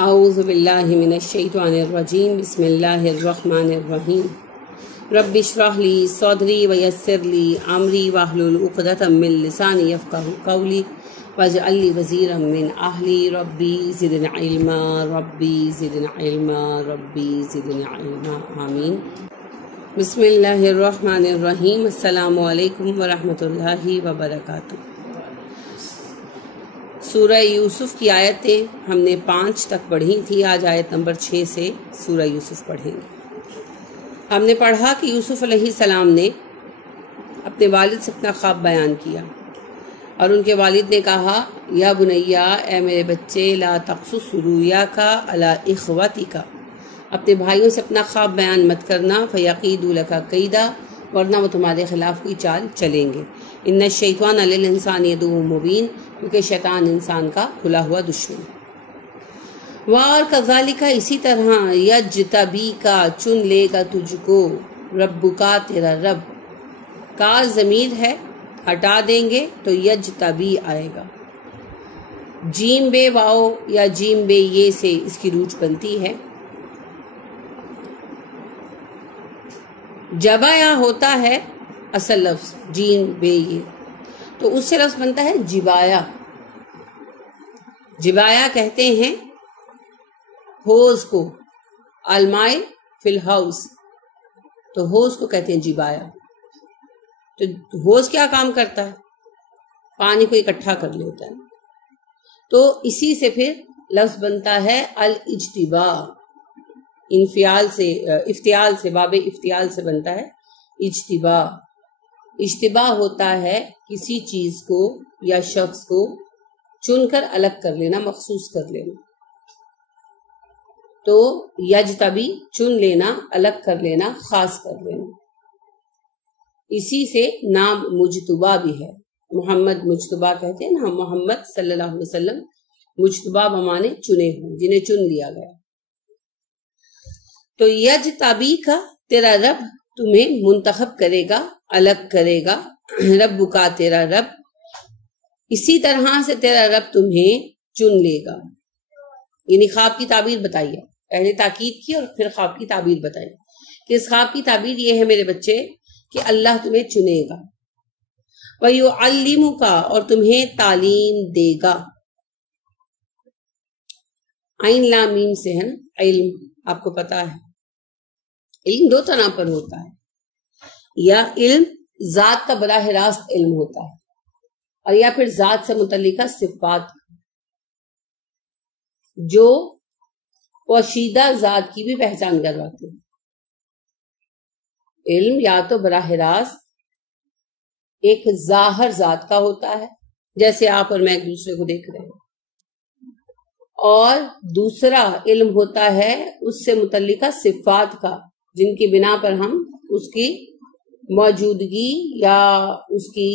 اعوذ باللہ من الشیطان الرجیم بسم اللہ الرحمن الرحیم رب اشرح لی صدری ویسر لی امری واحلل عقدۃ من لسانی یفقہوا قولی واجعل لی وزیرا من اہلی ربی زدنی علما ربی زدنی علما ربی زدنی علما آمین۔ بسم اللہ الرحمن الرحیم۔ السلام علیکم ورحمۃ اللہ وبرکاتہ۔ سورہ یوسف کی آیتیں ہم نے 5 تک پڑھی تھی، آج آیت نمبر 6 سے سورہ یوسف پڑھیں گے۔ ہم نے پڑھا کہ یوسف علیہ السلام نے اپنے والد سے اپنا خواب بیان کیا اور ان کے والد نے کہا، یا بنیا، اے میرے بچے، لا تقصص رؤیاک علی اخوتک، اپنے بھائیوں سے اپنا خواب بیان مت کرنا، فیقیدوا لک کیدا، ورنہ وہ تمہارے خلاف کوئی چال چلیں گے۔ ان الشیطان للانسان عدو مبین، کیونکہ شیطان انسان کا کھلا ہوا دشمن۔ اور کذالک، اسی طرح، یجتبیک، چن لے گا تجھ کو، ربک، تیرا رب، کا ضمیر ہے، ہٹا دیں گے تو یجتبی آئے گا۔ جیم بے واؤ یا جیم بے یہ سے اس کی روٹ بنتی ہے۔ جبایا ہوتا ہے اصل لفظ جیم بے یہ، تو اس سے لفظ بنتا ہے جبایا۔ جبایا کہتے ہیں ہوز کو، المائے فی الہاؤس، تو ہوز کو کہتے ہیں جبایا۔ تو ہوز کیا کام کرتا ہے؟ پانی کو اکٹھا کر لیتا ہے، تو اسی سے پھر لفظ بنتا ہے الاجتباء، افتعال سے، باب افتعال سے بنتا ہے اجتباء۔ اجتباء ہوتا ہے کسی چیز کو یا شخص کو چن کر الگ کر لینا، مخصوص کر لینا۔ تو یجتبی چن لینا، الگ کر لینا، خاص کر لینا۔ اسی سے نام مجتبیٰ بھی ہے، محمد مجتبیٰ کہتے ہیں نا، محمد صلی اللہ علیہ وسلم مجتبیٰ بمانے چنے ہوئے، جنہیں چن لیا گیا۔ تو یجتبی کا، تیرا رب تمہیں منتخب کرے گا، الگ کرے گا، رب کا، تیرا رب، اسی طرح سے تیرا رب تمہیں چن لے گا۔ یعنی خواب کی تعبیر بتائیے، پہلے تاکید کی اور پھر خواب کی تعبیر بتائی کہ اس خواب کی تعبیر یہ ہے میرے بچے کہ اللہ تمہیں چنے گا، وَيُعَلِّمُكَ، اور تمہیں تعلیم دے گا۔ عین لام میم سے ہے نا علم، آپ کو پتا ہے علم 2 طرح پر ہوتا ہے، یا علم ذات کا براہ راست علم ہوتا ہے، اور یا پھر ذات سے متعلقہ صفات جو پوشیدہ ذات کی بھی پہچان کرواتے ہیں۔ علم یا تو براہ راست ایک ظاہر ذات کا ہوتا ہے، جیسے آپ اور میں ایک دوسرے کو دیکھ رہے ہیں، اور دوسرا علم ہوتا ہے اس سے متعلقہ صفات کا، جن کی بنا پر ہم اس کی موجودگی یا اس کی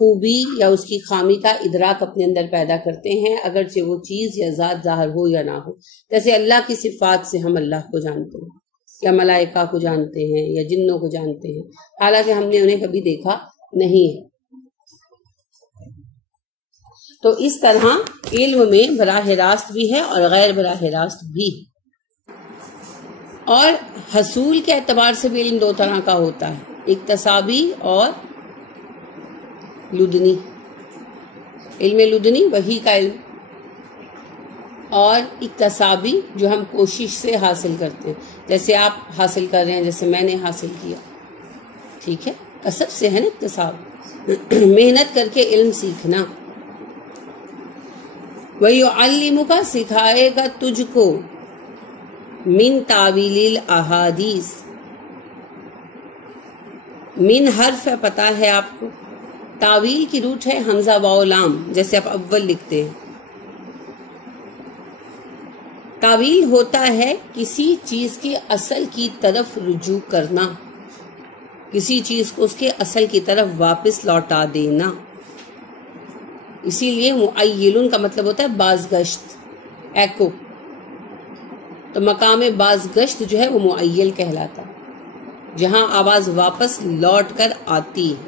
خوبی یا اس کی خامی کا ادراک اپنے اندر پیدا کرتے ہیں، اگرچہ وہ چیز یا ذات ظاہر ہو یا نہ ہو۔ جیسے اللہ کی صفات سے ہم اللہ کو جانتے ہیں، یا ملائکہ کو جانتے ہیں، یا جنوں کو جانتے ہیں، حالانکہ ہم نے انہیں کبھی دیکھا نہیں ہے۔ تو اس طرح علم میں براہ راست بھی ہے اور غیر براہ راست بھی ہے۔ اور حصول کے اعتبار سے بھی علم 2 طرح کا ہوتا ہے، اکتسابی اور لدنی۔ علم لدنی وحی کا علم، اور اکتسابی جو ہم کوشش سے حاصل کرتے ہیں، جیسے آپ حاصل کر رہے ہیں، جیسے میں نے حاصل کیا، ٹھیک ہے، کسب سے ہے نا اکتساب، محنت کر کے علم سیکھنا۔ وَيُعَلِّمُكَ، سکھائے گا تجھ کو، من تعویل الاحادیث، من حرف ہے، پتہ ہے آپ کو، تعویل کی روٹ ہے حمزہ واو لام، جیسے آپ اول لکھتے ہیں۔ تعویل ہوتا ہے کسی چیز کے اصل کی طرف رجوع کرنا، کسی چیز کو اس کے اصل کی طرف واپس لوٹا دینا۔ اسی لیے معیلن کا مطلب ہوتا ہے بازگشت، ایکو، تو مقام بازگشت جو ہے وہ معیل کہلاتا ہے، جہاں آواز واپس لوٹ کر آتی ہے۔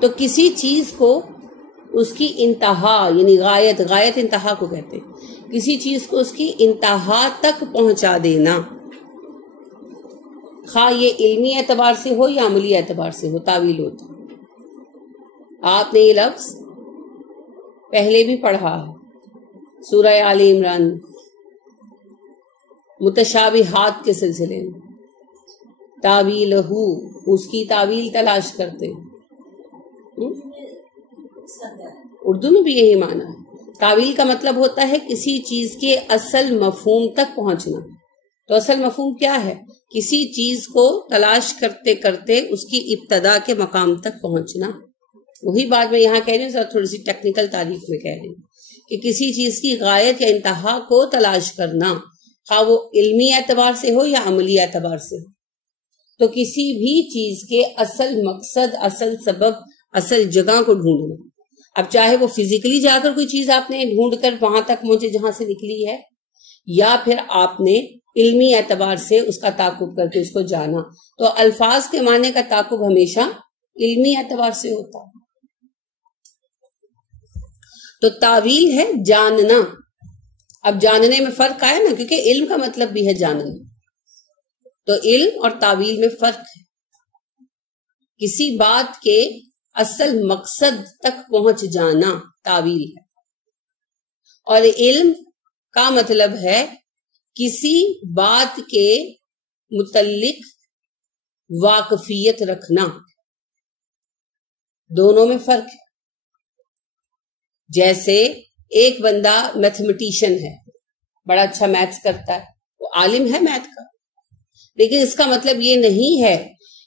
تو کسی چیز کو اس کی انتہا یعنی غایت انتہا کو کہتے ہیں، کسی چیز کو اس کی انتہا تک پہنچا دینا، خواہ یہ علمی اعتبار سے ہو یا عملی اعتبار سے ہو، تاویل ہوتا ہے۔ آپ نے یہ لفظ پہلے بھی پڑھا ہے سورہ آل عمران متشابہات کے سلسلے میں، تاویلہ، اس کی تاویل تلاش کرتے ہیں۔ اردو میں بھی یہی معنی ہے۔ تاویل کا مطلب ہوتا ہے کسی چیز کے اصل مفہوم تک پہنچنا۔ تو اصل مفہوم کیا ہے؟ کسی چیز کو تلاش کرتے کرتے اس کی ابتدا کے مقام تک پہنچنا۔ وہی بات میں یہاں کہہ رہی ہوں، ذرا تھوڑی سی ٹیکنیکل تعریف میں کہہ رہی ہوں کہ کسی چیز کی غایت یا انتہا کو تلاش کرنا، خواہ وہ علمی اعتبار سے ہو یا عملی اعتبار سے ہو۔ تو کسی بھی چیز کے اصل مقصد، اصل سبب، اصل جگہ کو ڈھونڈنا، اب چاہے وہ فزیکلی جا کر کوئی چیز آپ نے ڈھونڈ کر وہاں تک پہنچے جہاں سے نکلی ہے، یا پھر آپ نے علمی اعتبار سے اس کا تعاقب کر کے اس کو جانا۔ تو الفاظ کے معنی کا تعاقب ہمیشہ علمی اعتبار سے ہوتا ہے۔ تو تاویل ہے جاننا۔ اب جاننے میں فرق آیا نا، کیونکہ علم کا مطلب بھی ہے جاننا، تو علم اور تاویل میں فرق ہے۔ کسی بات کے اصل مقصد تک پہنچ جانا تاویل ہے، اور علم کا مطلب ہے کسی بات کے متعلق واقفیت رکھنا۔ دونوں میں فرق ہے۔ جیسے ایک بندہ میتھمیٹیشین ہے، بڑا اچھا میتھس کرتا ہے، وہ عالم ہے میتھ کا، لیکن اس کا مطلب یہ نہیں ہے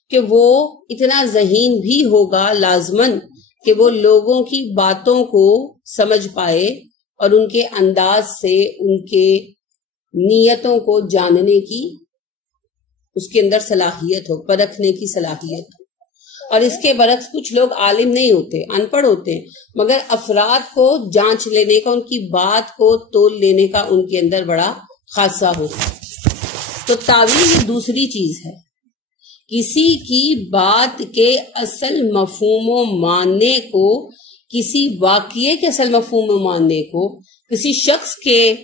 کہ وہ اتنا ذہین بھی ہوگا لازماً کہ وہ لوگوں کی باتوں کو سمجھ پائے اور ان کے انداز سے ان کے نیتوں کو جاننے کی اس کے اندر صلاحیت ہو، پرکھنے کی صلاحیت ہو۔ اور اس کے برعکس کچھ لوگ عالم نہیں ہوتے، ان پڑھ ہوتے ہیں، مگر افراد کو جانچ لینے کا، ان کی بات کو تول لینے کا ان کے اندر بڑا خاصہ ہوتا ہے۔ تو تاویل دوسری چیز ہے، کسی کی بات کے اصل مفہوم و معنی کو، کسی واقعے کے اصل مفہوم و معنی کو، کسی شخص کے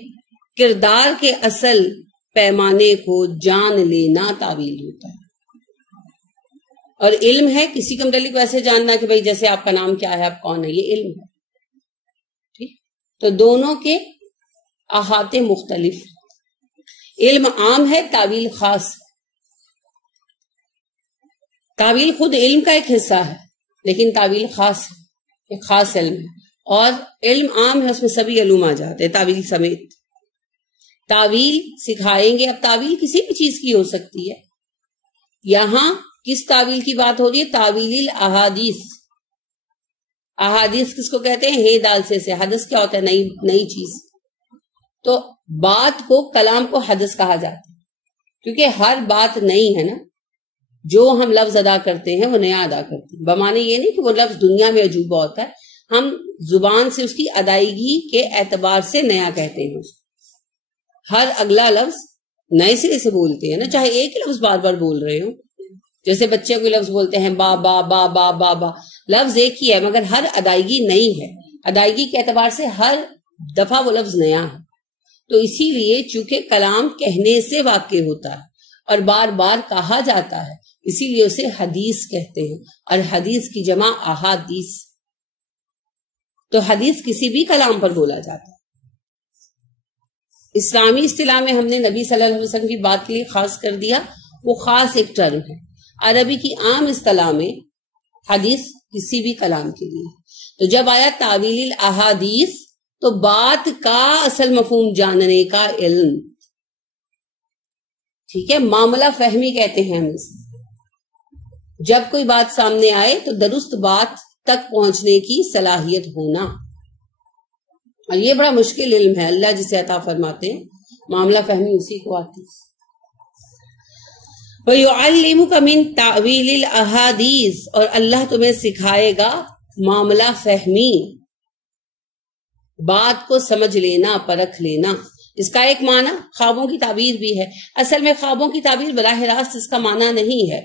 کردار کے اصل پیمانے کو جان لینا تاویل ہوتا ہے۔ اور علم ہے کسی کے متعلق ویسے جاننا کہ بھئی جیسے آپ کا نام کیا ہے، آپ کون ہے، یہ علم ہے۔ ٹھیک، تو دونوں کے احاطے مختلف ہیں۔ علم عام ہے، تاویل خاص ہے۔ تاویل خود علم کا ایک حصہ ہے، لیکن تاویل خاص ہے، ایک خاص علم ہے۔ اور علم عام ہے، اس میں سبھی علوم آ جاتے ہیں تاویل سمیت۔ تاویل سکھائیں گے۔ اب تاویل کسی بھی چیز کی ہو سکتی ہے۔ یہاں کس تاویل کی بات ہو رہی ہے؟ تاویل الاحادیث۔ احادیث کس کو کہتے ہیں؟ ہے دال سے حدث کیا ہوتا ہے؟ نئی چیز۔ تو بات کو، کلام کو حدث کہا جاتا ہے، کیونکہ ہر بات نئی ہے نا۔ جو ہم لفظ ادا کرتے ہیں وہ نیا ادا کرتے ہیں، بمانے یہ نہیں کہ وہ لفظ دنیا میں عجوبہ ہوتا ہے، ہم زبان سے اس کی ادائیگی کے اعتبار سے نیا کہتے ہیں۔ ہر اگلا لفظ نئے سرے سے بولتے ہیں نا، چاہے ایک ہی لفظ بار بار بول رہے ہوں۔ جیسے بچے کوئی لفظ بولتے ہیں با با با با با با، لفظ ایک ہی ہے مگر ہر ادائیگی نئی ہے، ادائیگی کے اعتبار سے ہر دفعہ وہ لفظ نیا ہے۔ تو اسی لیے چونکہ کلام کہنے سے واقع ہوتا ہے اور بار بار کہا جاتا ہے، اسی لیے اسے حدیث کہتے ہیں، اور حدیث کی جمع احادیث۔ تو حدیث کسی بھی کلام پر بولا جاتا ہے۔ اسلامی اصطلاح میں ہم نے نبی صلی اللہ علیہ وسلم کی بات کے لیے خاص کر دیا، وہ خاص ایک ٹرم ہے۔ عربی کی عام اصطلاح میں حدیث کسی بھی کلام کے لیے۔ تو جب آیا تاویل الاحادیث تو بات کا اصل مفہوم جاننے کا علم، ٹھیک ہے، معاملہ فہمی کہتے ہیں ہم اسے۔ جب کوئی بات سامنے آئے تو درست بات تک پہنچنے کی صلاحیت ہونا، اور یہ بڑا مشکل علم ہے، اللہ جسے عطا فرماتے ہیں معاملہ فہمی اسی کو آتی ہے۔ وَيُعَلِّمُكَ مِن تَعْوِيلِ الْأَحَادِيثِ، اور اللہ تمہیں سکھائے گا معاملہ فہمی، بات کو سمجھ لینا، پرکھ لینا۔ اس کا ایک معنی خوابوں کی تعبیر بھی ہے۔ اصل میں خوابوں کی تعبیر براہ راست اس کا معنی نہیں ہے۔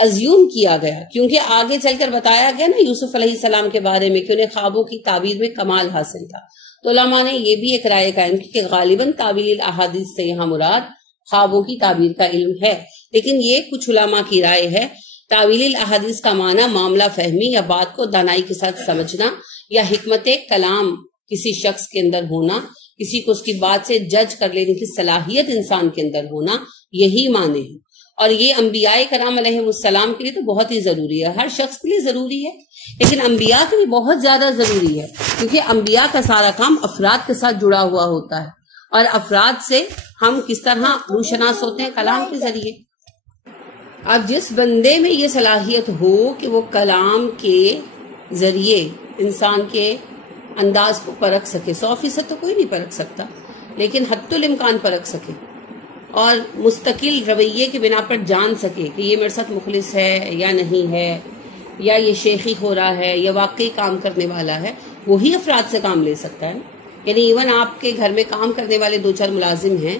ازیوم کیا گیا، کیونکہ آگے چل کر بتایا گیا نا یوسف علیہ السلام کے بارے میں کہ انہیں خوابوں کی تعبیر میں کمال حاصل تھا. تو علماء نے یہ بھی ایک رائے قائم کی کہ غالباً تعویل الاحادیث سے یہاں مراد خوابوں کی تعبیر کا علم ہے، لیکن یہ کچھ علماء کی رائے ہے. تعویل الاحادیث کا معنی معاملہ فہمی یا بات کو دانائی کے ساتھ سمجھنا یا حکمت کلام کسی شخص کے اندر ہونا، کسی کو اس کی بات سے جج کر لینے کی صلاحیت انسان کے اندر ہونا، یہی معنی ہے. اور یہ انبیاء کرام علیہ السلام کے لیے تو بہت ہی ضروری ہے، ہر شخص کے لیے ضروری ہے، لیکن انبیاء کے لیے بہت زیادہ ضروری ہے، کیونکہ انبیاء کا سارا کام افراد کے ساتھ جڑا ہوا ہوتا ہے، اور افراد سے ہم کس طرح روشناس ہوتے ہیں؟ کلام کے ذریعے. اب جس بندے میں یہ صلاحیت ہو کہ وہ کلام کے ذریعے انسان کے انداز کو پرکھ سکے، 100% تو کوئی نہیں پرکھ سکتا، لیکن حد الامکان پرکھ سکے اور مستقل رویے کے بنا پر جان سکے کہ یہ میرے ساتھ مخلص ہے یا نہیں ہے، یا یہ شیخی ہو رہا ہے یا واقعی کام کرنے والا ہے، وہی افراد سے کام لے سکتا ہے. یعنی ایون آپ کے گھر میں کام کرنے والے 2-4 ملازم ہیں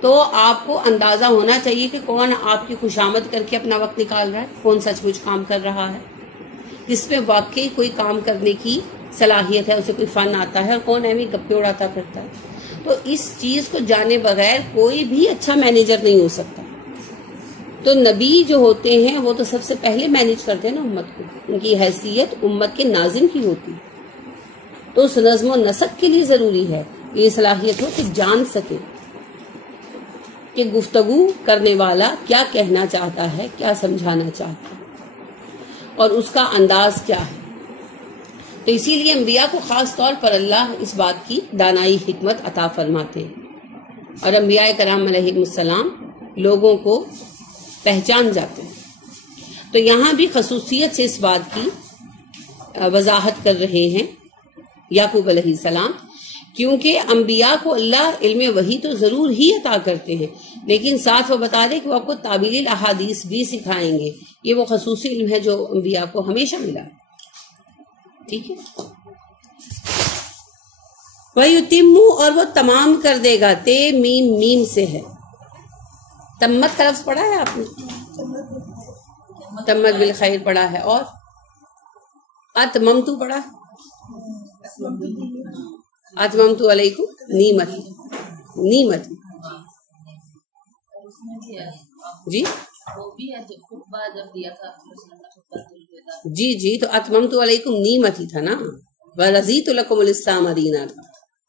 تو آپ کو اندازہ ہونا چاہیے کہ کون آپ کی خوشامد کر کے اپنا وقت نکال رہا ہے، کون سچ مچ کام کر رہا ہے، کس میں واقعی کوئی کام کرنے کی صلاحیت ہے، اسے کوئی فن آتا ہے، اور کون ایویں گپے اڑاتا کرتا ہے. تو اس چیز کو جانے بغیر کوئی بھی اچھا مینیجر نہیں ہو سکتا. تو نبی جو ہوتے ہیں وہ تو سب سے پہلے مینیج کرتے ہیں نا امت کو، ان کی حیثیت امت کے ناظم کی ہوتی، تو اس نظم و نسق کے لیے ضروری ہے یہ صلاحیت ہو کہ جان سکے کہ گفتگو کرنے والا کیا کہنا چاہتا ہے، کیا سمجھانا چاہتا ہے، اور اس کا انداز کیا ہے. تو اسی لیے انبیاء کو خاص طور پر اللہ اس بات کی دانائی حکمت عطا فرماتے ہیں، اور انبیاء کرام علیہ السلام لوگوں کو پہچان جاتے ہیں. تو یہاں بھی خصوصیت سے اس بات کی وضاحت کر رہے ہیں یعقوب علیہ السلام، کیونکہ انبیاء کو اللہ علم وحی تو ضرور ہی عطا کرتے ہیں، لیکن ساتھ وہ بتا دیں کہ وہ آپ کو تعبیر الاحادیث بھی سکھائیں گے. یہ وہ خصوصی علم ہے جو انبیاء کو ہمیشہ ملا. ٹھیک ہے. وَيُتِمُّ، اور وہ تمام کر دے گا، تے میم میم سے ہے. تمت کا لفظ پڑھا ہے آپ نے؟ تمت بالخیر پڑھا ہے، اور اتممتو پڑھا ہے؟ اتممتو علیکم نعمتی، نعمتی جی جی جی. تو اتممتو علیکم نعمتی تھا نا، ورضیت لکم الاسلام دینا تھا،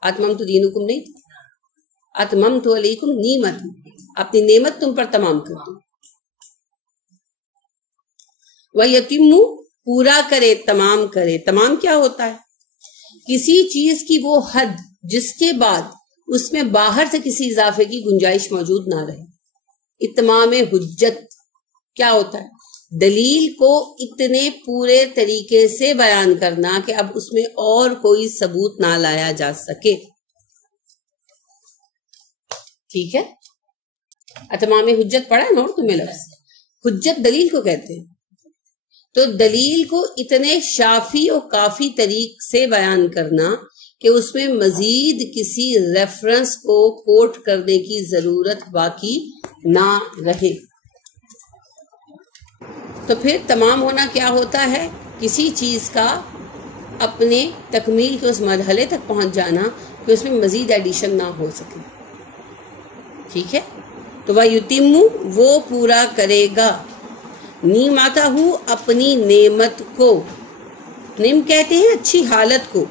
اتممتو دینکم نہیں تھا. اتممتو علیکم نعمتی، اپنی نعمت تم پر تمام کر دوں. وَيَتِمُّ، پورا کرے، تمام کرے. تمام کیا ہوتا ہے؟ کسی چیز کی وہ حد جس کے بعد اس میں باہر سے کسی اضافے کی گنجائش موجود نہ رہے. اتمام حجت کیا ہوتا ہے؟ دلیل کو اتنے پورے طریقے سے بیان کرنا کہ اب اس میں اور کوئی ثبوت نہ لایا جا سکے. ٹھیک ہے. اتمام حجت پڑھا ہے، نوٹ تمہیں لفظ. حجت دلیل کو کہتے ہیں. تو دلیل کو اتنے شافی اور کافی طریق سے بیان کرنا کہ اس میں مزید کسی ریفرنس کو کوٹ کرنے کی ضرورت باقی نہ رہے. تو پھر تمام ہونا کیا ہوتا ہے؟ کسی چیز کا اپنے تکمیل کے اس مرحلے تک پہنچ جانا کہ اس میں مزید ایڈیشن نہ ہو سکے. ٹھیک ہے. تو وَيُتِمُّ، وہ پورا کرے گا، نعمتہ، اپنی نعمت کو. نعم کہتے ہیں اچھی حالت کو.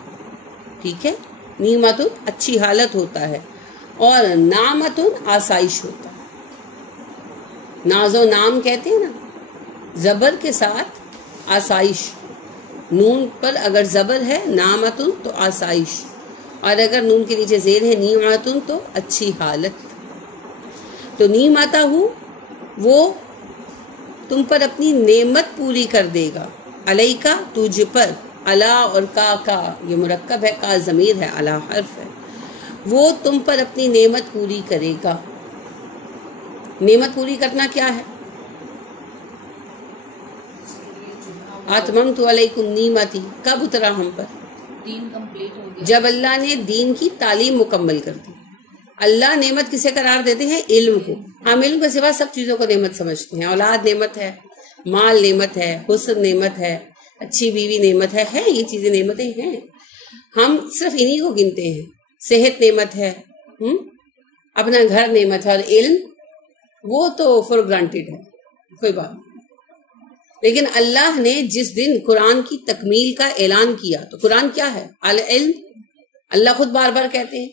ٹھیک ہے. نعمت اچھی حالت ہوتا ہے، اور نعمت آسائش ہوتا ہے. ناز و نام کہتے ہیں نا، زبر کے ساتھ آسائش. نون پر اگر زبر ہے نعمت تو آسائش، اور اگر نون کے نیچے زیر ہے نعمت تو اچھی حالت. تو نعمتہ، وہ تم پر اپنی نعمت پوری کر دے گا. علیکا، تجھ پر. علا اور کا یہ مرکب ہے، کا ضمیر ہے، علا حرف ہے. وہ تم پر اپنی نعمت پوری کرے گا. نعمت پوری کرنا کیا ہے؟ اتممت علیکم نعمتی کب اترا ہم پر؟ دین کمپلیٹ ہو گیا جب اللہ نے دین کی تعلیم مکمل کر دی. اللہ نعمت کسے قرار دیتے ہیں؟ علم کو. ہم علم کے سوا سب چیزوں کو نعمت سمجھتے ہیں. اولاد نعمت ہے، مال نعمت ہے، حسن نعمت ہے، اچھی بیوی نعمت ہے یہ چیزیں نعمتیں ہیں، ہم صرف انہی کو گنتے ہیں. صحت نعمت ہے، اپنا گھر نعمت ہے، اور علم وہ تو فور گرانٹیڈ ہے، کوئی بات نہیں. لیکن اللہ نے جس دن قرآن کی تکمیل کا اعلان کیا، تو قرآن کیا ہے؟ العلم. اللہ خود بار بار کہتے ہیں،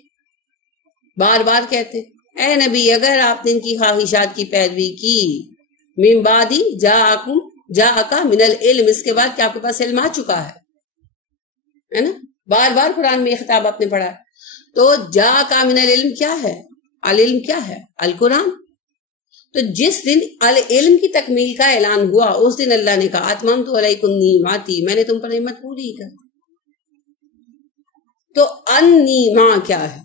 بار بار کہتے ہیں اے نبی اگر آپ نے ان کی خواہشات کی پیروی کی، من بعدی جاءکا من العلم، اس کے بعد کہ آپ کے پاس علم آ چکا ہے نا. بار بار قرآن میں یہ خطاب آپ نے پڑھا ہے. تو جاءکا من العلم کیا ہے؟ العلم کیا ہے؟ القرآن. تو جس دن العلم کی تکمیل کا اعلان ہوا، اس دن اللہ نے کہا اتممت علیکم نعمتی، میں نے تم پر نعمت پوری کر. تو النعمہ کیا ہے؟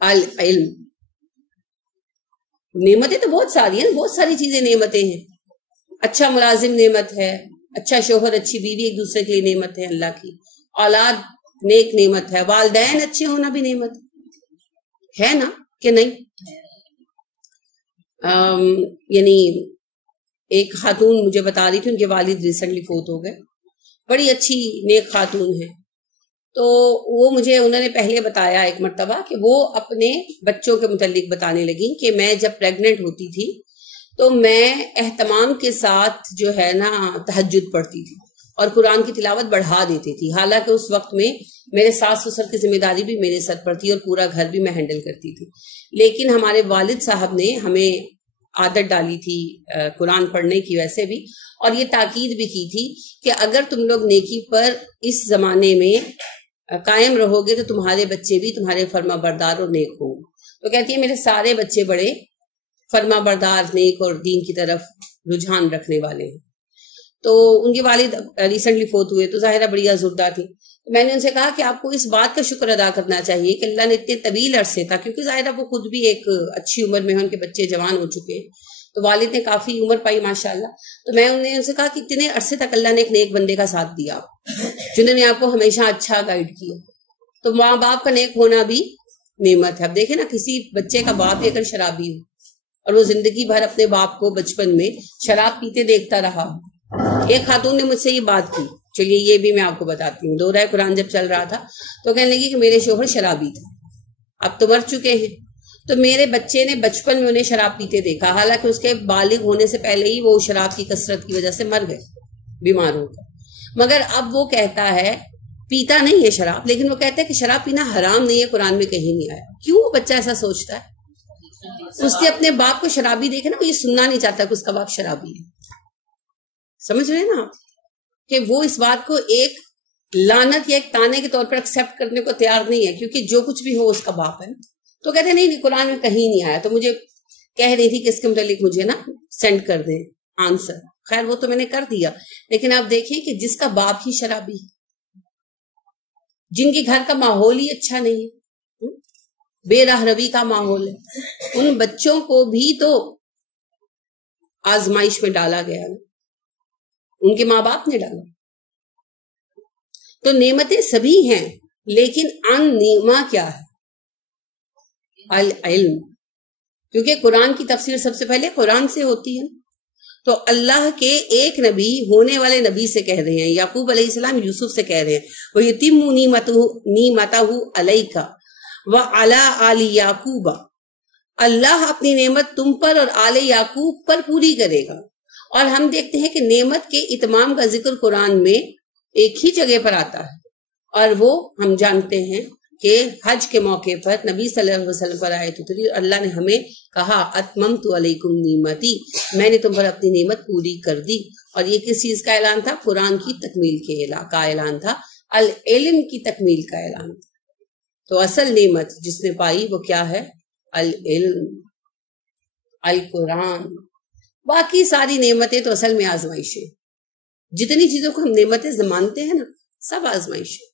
العلم. نعمتیں تو بہت ساری ہیں، بہت ساری چیزیں نعمتیں ہیں. اچھا ملازم نعمت ہے، اچھا شوہر اچھی بیوی ایک دوسرے کے لیے نعمت ہے اللہ کی، اولاد نیک نعمت ہے، والدین اچھے ہونا بھی نعمت ہے نا کہ نہیں. یعنی ایک خاتون مجھے بتا رہی تھی، ان کے والد ریسنٹلی فوت ہو گئے، بڑی اچھی نیک خاتون ہے. تو وہ مجھے انہوں نے پہلے بتایا ایک مرتبہ کہ وہ اپنے بچوں کے متعلق بتانے لگی کہ میں جب پریگننٹ ہوتی تھی تو میں اہتمام کے ساتھ جو ہے نا تہجد پڑھتی تھی اور قرآن کی تلاوت بڑھا دیتی تھی، حالانکہ اس وقت میں میرے ساس سسر کی ذمہ داری بھی میرے سر پر تھی اور پورا گھر بھی میں ہینڈل کرتی تھی. لیکن ہمارے والد صاحب نے ہمیں عادت ڈالی تھی قرآن پڑھنے کی ویسے بھی، اور یہ تاکید بھی کی تھی کہ اگر تم لوگ نیکی پر اس زمانے میں قائم رہو گے تو تمہارے بچے بھی تمہارے فرما بردار اور نیک ہوں. تو کہتی ہے میرے سارے بچے بڑے فرما بردار، نیک اور دین کی طرف رجحان رکھنے والے ہیں. تو ان کے والد ریسنٹلی فوت ہوئے تو ظاہرہ بڑی آزردہ تھی. تو میں نے ان سے کہا کہ آپ کو اس بات کا شکر ادا کرنا چاہیے کہ اللہ نے اتنے طویل عرصے تھا، کیونکہ ظاہرہ وہ خود بھی ایک اچھی عمر میں ہیں، ان کے بچے جوان ہو چکے ہیں، تو والد نے کافی عمر پائی ماشاءاللہ. تو میں ان سے کہا کہ اتنے عرصے تک اللہ نے ایک نیک بندے کا ساتھ دیا جنہوں نے آپ کو ہمیشہ اچھا گائیڈ کیا. تو ماں باپ کا نیک ہونا بھی نعمت ہے. اب دیکھیں نا کسی بچے کا باپ اگر شرابی ہو اور وہ زندگی بھر اپنے باپ کو بچپن میں شراب پیتے دیکھتا رہا. ایک خاتون نے مجھ سے یہ بات کی، چلیے یہ بھی میں آپ کو بتاتی ہوں. دورہ قرآن جب چل رہا تھا تو کہنے لگی کہ میرے شوہر شرابی تھے، اب تو مر چکے ہیں، تو میرے بچے نے بچپن میں انہیں شراب پیتے دیکھا، حالانکہ اس کے بالغ ہونے سے پہلے ہی وہ شراب کی کثرت کی وجہ سے مر گئے، بیمار ہو گئے. مگر اب وہ کہتا ہے، پیتا نہیں ہے شراب، لیکن وہ کہتا ہے کہ شراب پینا حرام نہیں ہے، قرآن میں کہیں نہیں آیا. کیوں وہ بچہ ایسا سوچتا ہے؟ اس نے اپنے باپ کو شرابی دیکھے نا، وہ یہ سننا نہیں چاہتا کہ اس کا باپ شرابی ہے. سمجھ رہے ہیں نا آپ کہ وہ اس بات کو ایک لعنت یا ایک تانے کے طور پر ایکسپٹ کرنے کو تیار نہیں ہے، کیونکہ جو کچھ بھی ہو اس کا باپ ہے. تو کہتے ہیں نہیں قرآن میں کہیں نہیں آیا. تو مجھے کہہ رہی تھی کہ اس کے متعلق مجھے نا سینڈ کر دیں آنسر. خیر وہ تو میں نے کر دیا، لیکن آپ دیکھیں کہ جس کا باپ ہی شرابی ہے، جن کے گھر کا ماحول ہی اچھا نہیں ہے، بے راہ روی کا ماحول ہے، ان بچوں کو بھی تو آزمائش میں ڈالا گیا نا، ان کے ماں باپ نے ڈالا. تو نعمتیں سبھی ہیں، لیکن ان نعمہ کیا ہے؟ العلم. کیونکہ قرآن کی تفسیر سب سے پہلے قرآن سے ہوتی ہے. تو اللہ کے ایک نبی ہونے والے نبی سے کہہ رہے ہیں، یعقوب علیہ السلام یوسف سے کہہ رہے ہیں وَيُتِمُّ نِعْمَتَهُ عَلَيْكَ وَعَلَىٰ آلِ يَعْقُوبَ، اللہ اپنی نعمت تم پر اور آل یعقوب پر پوری کرے گا. اور ہم دیکھتے ہیں کہ نعمت کے اتمام کا ذکر قرآن میں ایک ہی جگہ پر آتا ہے، اور وہ ہم جانتے ہیں کہ حج کے موقع پر نبی صلی اللہ علیہ وسلم پر آیت اتری اور اللہ نے ہمیں کہا اتممت علیکم نعمتی، میں نے تم پر اپنی نعمت پوری کر دی. اور یہ کس چیز کا اعلان تھا؟ قرآن کی تکمیل کا اعلان تھا، العلم کی تکمیل کا اعلان تھا. تو اصل نعمت جس نے پائی وہ کیا ہے؟ العلم، القرآن. باقی ساری نعمتیں تو اصل میں آزمائشیں، جتنی چیزوں کو ہم نعمتیں مانتے ہیں نا سب آزمائشیں،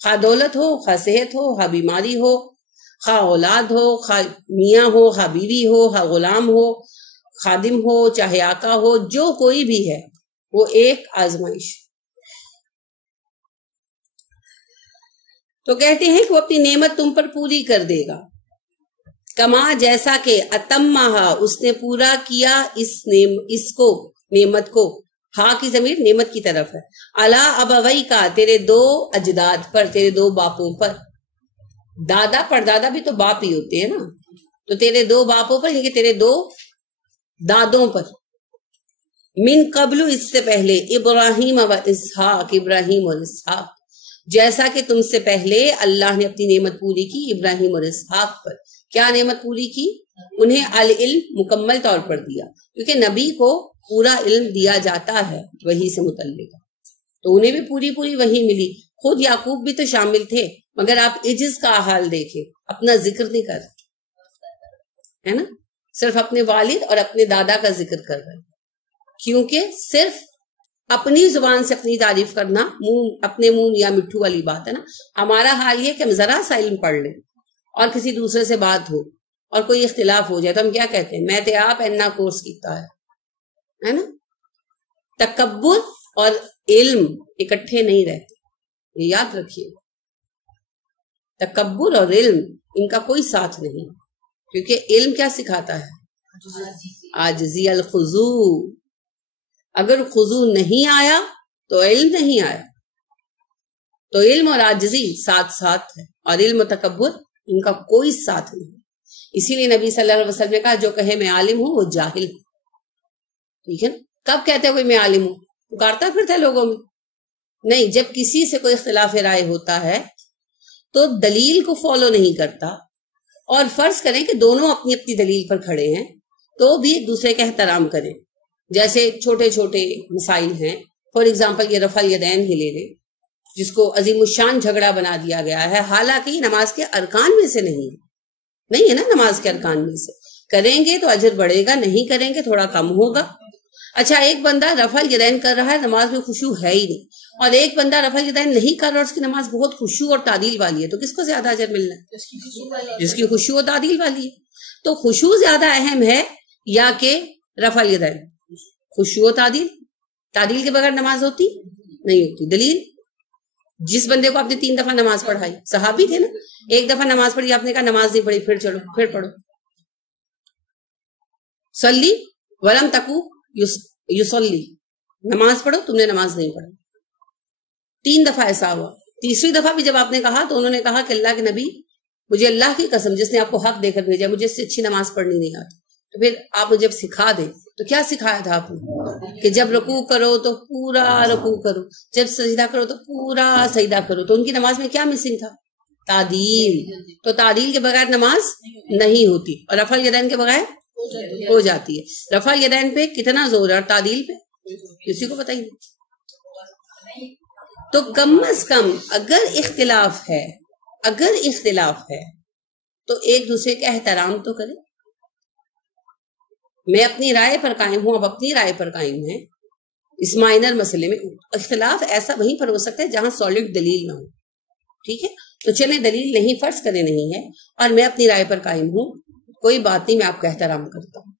خواہ دولت ہو، خواہ صحت ہو، خواہ بیماری ہو، خواہ اولاد ہو، خواہ میاں ہو، خواہ بیوی ہو، خواہ غلام ہو، خادم ہو، چاہے آقا ہو، جو کوئی بھی ہے وہ ایک آزمائش. تو کہتے ہیں کہ وہ اپنی نعمت تم پر پوری کر دے گا، کما جیسا کہ اتمہا اس نے پورا کیا اس کو نعمت کو، ہاں کی ضمیر نعمت کی طرف ہے، علی ابوئی کا تیرے دو اجداد پر، تیرے دو باپوں پر، دادا پردادا بھی تو باپ ہی ہوتے ہیں نا، تو تیرے دو باپوں پر یعنی کہ تیرے دو دادوں پر، من قبل اس سے پہلے، ابراہیم و اسحاق، ابراہیم اور اسحاق، جیسا کہ تم سے پہلے اللہ نے اپنی نعمت پوری کی ابراہیم اور اسحاق پر۔ کیا نعمت پوری کی؟ انہیں العلم مکمل طور پر دیا، کیونکہ نبی کو پورا علم دیا جاتا ہے وحی سے متعلق، تو انہیں بھی پوری وحی ملی۔ خود یعقوب بھی تو شامل تھے، مگر آپ عجز کا حال دیکھیں، اپنا ذکر نہیں کر رہے، ہے نا، صرف اپنے والد اور اپنے دادا کا ذکر کر رہے ہیں، کیونکہ صرف اپنی زبان سے اپنی تعریف کرنا اپنے منہ یا مٹھو والی بات ہے نا۔ ہمارا حال یہ کہ ہم ذرا سا علم پڑھ لیں اور کسی دوسرے سے بات ہو اور کوئی اختلاف ہو جائے تو ہم کیا کہتے ہیں، میں تے آپ اینا کورس کیتا ہے نا۔ تکبر اور علم اکٹھے نہیں رہتے، یہ یاد رکھیے، تکبر اور علم ان کا کوئی ساتھ نہیں، کیونکہ علم کیا سکھاتا ہے؟ عاجزی، الخضوع۔ اگر خضوع نہیں آیا تو علم نہیں آیا، تو علم اور عاجزی ساتھ ساتھ ہے، اور علم و تکبر ان کا کوئی ساتھ نہیں۔ اسی لیے نبی صلی اللہ علیہ وسلم نے کہا جو کہے میں عالم ہوں وہ جاہل ہے، ٹھیک ہے نا۔ کب کہتے ہوئے میں عالم ہوں؟ پکارتا پھرتا ہے لوگوں میں؟ نہیں، جب کسی سے کوئی اختلاف رائے ہوتا ہے تو دلیل کو فالو نہیں کرتا، اور فرض کریں کہ دونوں اپنی اپنی دلیل پر کھڑے ہیں تو بھی ایک دوسرے کا احترام کریں۔ جیسے چھوٹے چھوٹے مسائل ہیں، فار ایگزامپل یہ رفع الیدین ہی لے لیں، جس کو عظیم الشان جھگڑا بنا دیا گیا ہے، حالانکہ یہ نماز کے ارکان میں سے نہیں ہے نا، نماز کے ارکان میں سے، کریں گے تو اجر بڑھے گا، نہیں کریں گے تھوڑا کم ہوگا۔ اچھا، ایک بندہ رفع الیدین کر رہا ہے، نماز میں خشوع ہے ہی نہیں، اور ایک بندہ رفع الیدین نہیں کر رہا اور اس کی نماز بہت خشوع اور تعدیل والی ہے، تو کس کو زیادہ اجر ملنا ہے؟ جس کی خشوع اور تعدیل والی ہے۔ تو خشوع زیادہ اہم ہے یا کہ رفع الیدین؟ خشوع و تعدیل کے بغیر نماز ہوتی نہیں ہوتی۔ دلیل، جس بندے کو آپ نے 3 دفعہ نماز پڑھائی، صحابی تھے نا، ایک دفعہ نماز پڑھی، آپ نے کہا نماز نہیں پڑھی، پھر چلو پھر پڑھو، صلی ولم تکو یصلی، نماز پڑھو، تم نے نماز نہیں پڑھی۔ 3 دفعہ ایسا ہوا، تیسری دفعہ بھی جب آپ نے کہا تو انہوں نے کہا کہ اللہ کے نبی، مجھے اللہ کی قسم جس نے آپ کو حق دے کر بھیجا، مجھے اس سے اچھی نماز پڑھنی نہیں آتی۔ تو پھر آپ مجھے سکھا دیں، تو کیا سکھایا تھا آپ نے؟ کہ جب رکوع کرو تو پورا رکوع کرو، جب سجدہ کرو تو پورا سجدہ کرو۔ تو ان کی نماز میں کیا مسنگ تھا؟ تعدیل۔ تو تعدیل کے بغیر نماز نہیں ہوتی، اور رفع الیدین کے بغیر ہو جاتی ہے۔ رفع الیدین پہ کتنا زور ہے اور تعدیل پہ کسی کو پتہ ہی نہیں۔ تو کم از کم اگر اختلاف ہے تو ایک دوسرے کا احترام تو کرے۔ میں اپنی رائے پر قائم ہوں، اب اپنی رائے پر قائم ہیں، اس مائنر مسئلے میں اختلاف ایسا وہیں پر ہو سکتا ہے جہاں سالڈ دلیل نہ ہو، ٹھیک ہے، تو چلیں دلیل نہیں، فرض کرے نہیں ہے، اور میں اپنی رائے پر قائم ہوں، کوئی بات نہیں، میں آپ کا احترام کرتا ہوں،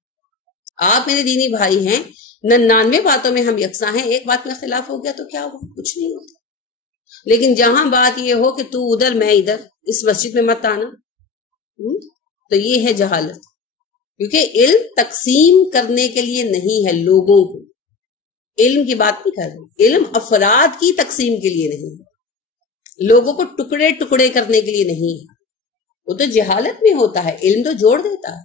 آپ میرے دینی بھائی ہیں، 99 باتوں میں ہم یکساں ہیں، ایک بات میں اختلاف ہو گیا تو کیا ہو؟ کچھ نہیں ہوتا۔ لیکن جہاں بات یہ ہو کہ تو ادھر میں ادھر، اس مسجد میں مت آنا، تو یہ ہے جہالت، کیونکہ علم تقسیم کرنے کے لیے نہیں ہے لوگوں کو، علم کی بات نہیں کر رہے، علم افراد کی تقسیم کے لیے نہیں ہے، لوگوں کو ٹکڑے ٹکڑے کرنے کے لیے نہیں ہے، وہ تو جہالت میں ہوتا ہے، علم تو جوڑ دیتا ہے،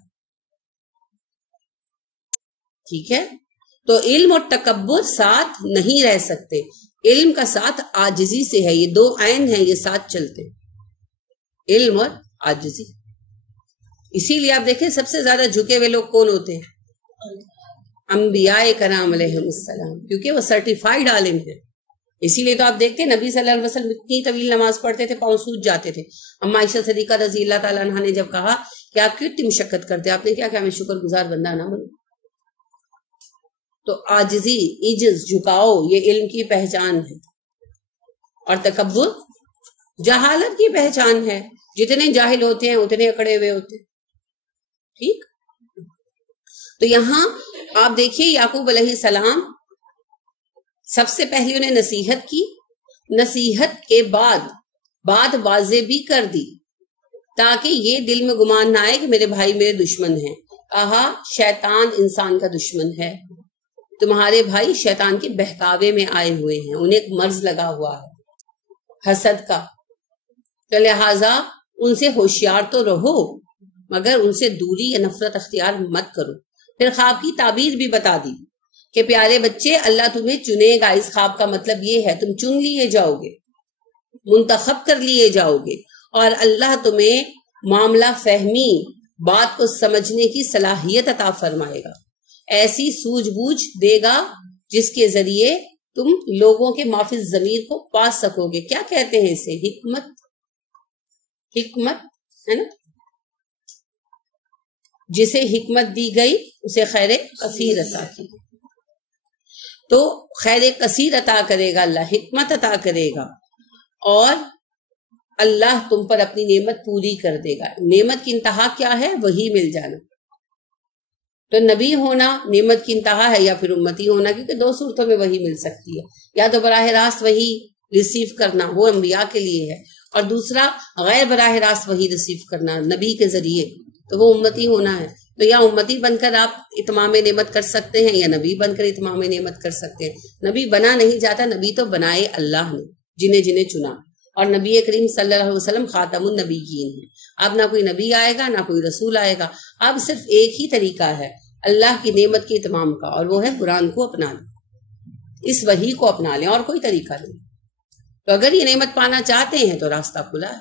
ٹھیک ہے۔ تو علم اور تکبر ساتھ نہیں رہ سکتے، علم کا ساتھ عاجزی سے ہے، یہ 2 عین ہیں، یہ ساتھ چلتے، علم اور عاجزی۔ اسی لیے آپ دیکھیں سب سے زیادہ جھکے ہوئے لوگ کون ہوتے ہیں؟ انبیاء کرام علیہ السلام، کیونکہ وہ سرٹیفائیڈ عالم ہیں۔ اسی لیے تو آپ دیکھتے ہیں نبی صلی اللہ علیہ وسلم اتنی طویل نماز پڑھتے تھے، پاؤں سوج جاتے تھے۔ اما عائشہ صدیقہ رضی اللہ تعالیٰ عنہ نے جب کہا کہ آپ کیوں اتنی مشقت کرتے، آپ نے کیا کہ ہمیں شکر گزار بندہ نہ بنو۔ تو عاجزی، عجز، جھکاؤ، یہ علم کی پہچان ہے، اور تکبر جہالت کی پہچان ہے۔ جتنے جاہل ہوتے ہیں اتنے اکڑے ہوئے ہوتے ہیں، ٹھیک۔ تو یہاں آپ دیکھیے یعقوب علیہ السلام سب سے پہلے انہیں نصیحت کی، نصیحت کے بعد بات واضح بھی کر دی تاکہ یہ دل میں گمان نہ آئے کہ میرے بھائی میرے دشمن ہیں۔ کہا شیطان انسان کا دشمن ہے، تمہارے بھائی شیطان کے بہکاوے میں آئے ہوئے ہیں، انہیں ایک مرض لگا ہوا ہے حسد کا، تو لہٰذا ان سے ہوشیار تو رہو مگر ان سے دوری یا نفرت اختیار مت کرو۔ پھر خواب کی تعبیر بھی بتا دی کہ پیارے بچے اللہ تمہیں چنے گا، اس خواب کا مطلب یہ ہے تم چن لیے جاؤ گے، منتخب کر لیے جاؤ گے، اور اللہ تمہیں معاملہ فہمی، بات کو سمجھنے کی صلاحیت عطا فرمائے گا، ایسی سوجھ بوجھ دے گا جس کے ذریعے تم لوگوں کے ما فی الضمیر کو پا سکو گے۔ کیا کہتے ہیں اسے؟ حکمت، حکمت ہے نا، جسے حکمت دی گئی اسے خیر کثیر عطا کی، تو خیر کثیر عطا کرے گا اللہ، حکمت عطا کرے گا، اور اللہ تم پر اپنی نعمت پوری کر دے گا۔ نعمت کی انتہا کیا ہے؟ وہی مل جانا۔ تو نبی ہونا نعمت کی انتہا ہے، یا پھر امتی ہونا، کیونکہ دو صورتوں میں وہی مل سکتی ہے، یا تو براہ راست وہی ریسیو کرنا، وہ انبیاء کے لیے ہے، اور دوسرا غیر براہ راست وہی ریسیو کرنا نبی کے ذریعے، تو وہ امتی ہونا ہے۔ تو یا امتی بن کر آپ اتمام نعمت کر سکتے ہیں، یا نبی بن کر اتمام نعمت کر سکتے ہیں۔ نبی بنا نہیں جاتا، نبی تو بنائے اللہ نے جنہیں جنہیں چنا، اور نبی کریم صلی اللہ علیہ وسلم خاتم النبیین ہیں۔ اب نہ کوئی نبی آئے گا نہ کوئی رسول آئے گا، اب صرف ایک ہی طریقہ ہے اللہ کی نعمت کے اتمام کا، اور وہ ہے قرآن کو اپنا لیں، اس وحی کو اپنا لیں، اور کوئی طریقہ نہیں۔ تو اگر یہ نعمت پانا چاہتے ہیں تو راستہ کھلا ہے۔